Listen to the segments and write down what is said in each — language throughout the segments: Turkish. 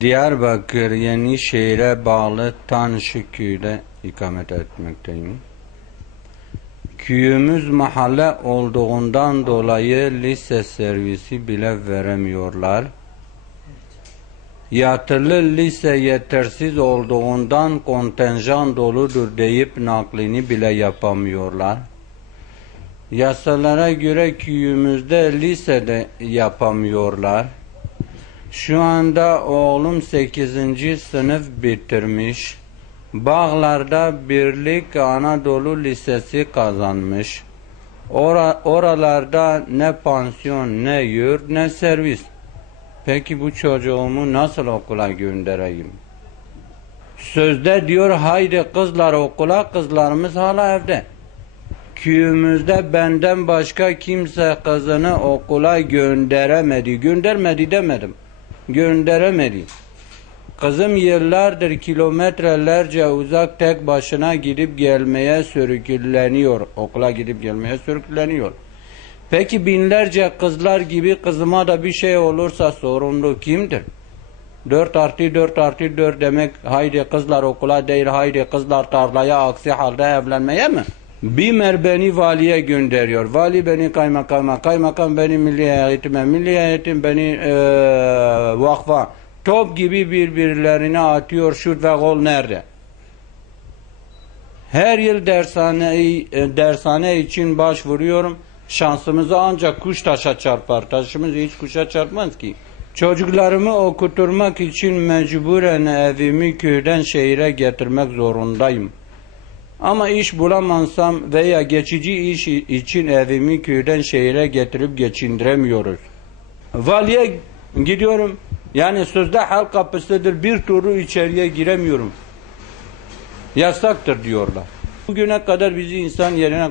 Diyarbakır Yenişehir'e bağlı Tanşı köyde ikamet etmekteyim. Köyümüz mahalle olduğundan dolayı lise servisi bile veremiyorlar. Yatılı lise yetersiz olduğundan kontenjan doludur deyip naklini bile yapamıyorlar. Yasalara göre köyümüzde lisede yapamıyorlar. Şu anda oğlum 8. sınıf bitirmiş. Bağlar'da Birlik Anadolu Lisesi kazanmış. Oralarda ne pansiyon, ne yurt, ne servis. Peki bu çocuğumu nasıl okula göndereyim? Sözde diyor haydi kızlar okula, kızlarımız hala evde. Köyümüzde benden başka kimse kızını okula gönderemedi. Göndermedi demedim. Gönderemedi. Kızım yıllardır kilometrelerce uzak tek başına gidip gelmeye sürükleniyor. Okula gidip gelmeye sürükleniyor. Peki binlerce kızlar gibi kızıma da bir şey olursa sorumlu kimdir? 4+4+4 demek haydi kızlar okula değil, haydi kızlar tarlaya, aksi halde evlenmeye mi? BİMER beni valiye gönderiyor. Vali beni kaymakama, kaymakam beni milli eğitime, milli eğitim beni vakfa. Top gibi birbirlerine atıyor, şut ve gol nerede? Her yıl dershane için başvuruyorum. Şansımızı ancak kuş taşa çarpar. Taşımız hiç kuşa çarpmaz ki. Çocuklarımı okuturmak için mecburen evimi köyden şehire getirmek zorundayım. Ama iş bulamazsam veya geçici iş için evimi köyden şehire getirip geçindiremiyoruz. Valiye gidiyorum. Yani sözde halk kapısıdır. Bir türlü içeriye giremiyorum. Yasaktır diyorlar. Bugüne kadar bizi insan yerine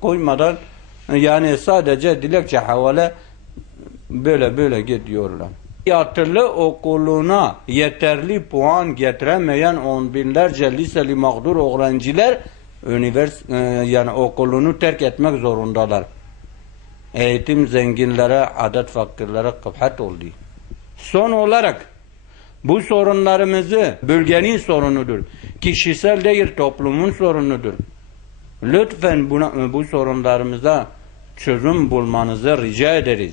koymadan yani sadece dilekçe havale böyle gidiyorlar. Yatılı okuluna yeterli puan getiremeyen on binlerce liseli mağdur öğrenciler yani okulunu terk etmek zorundalar. Eğitim zenginlere, adet fakirlere kıphat oldu. Son olarak bu sorunlarımızı bölgenin sorunudur. Kişisel değil, toplumun sorunudur. Lütfen bu sorunlarımıza çözüm bulmanızı rica ederiz.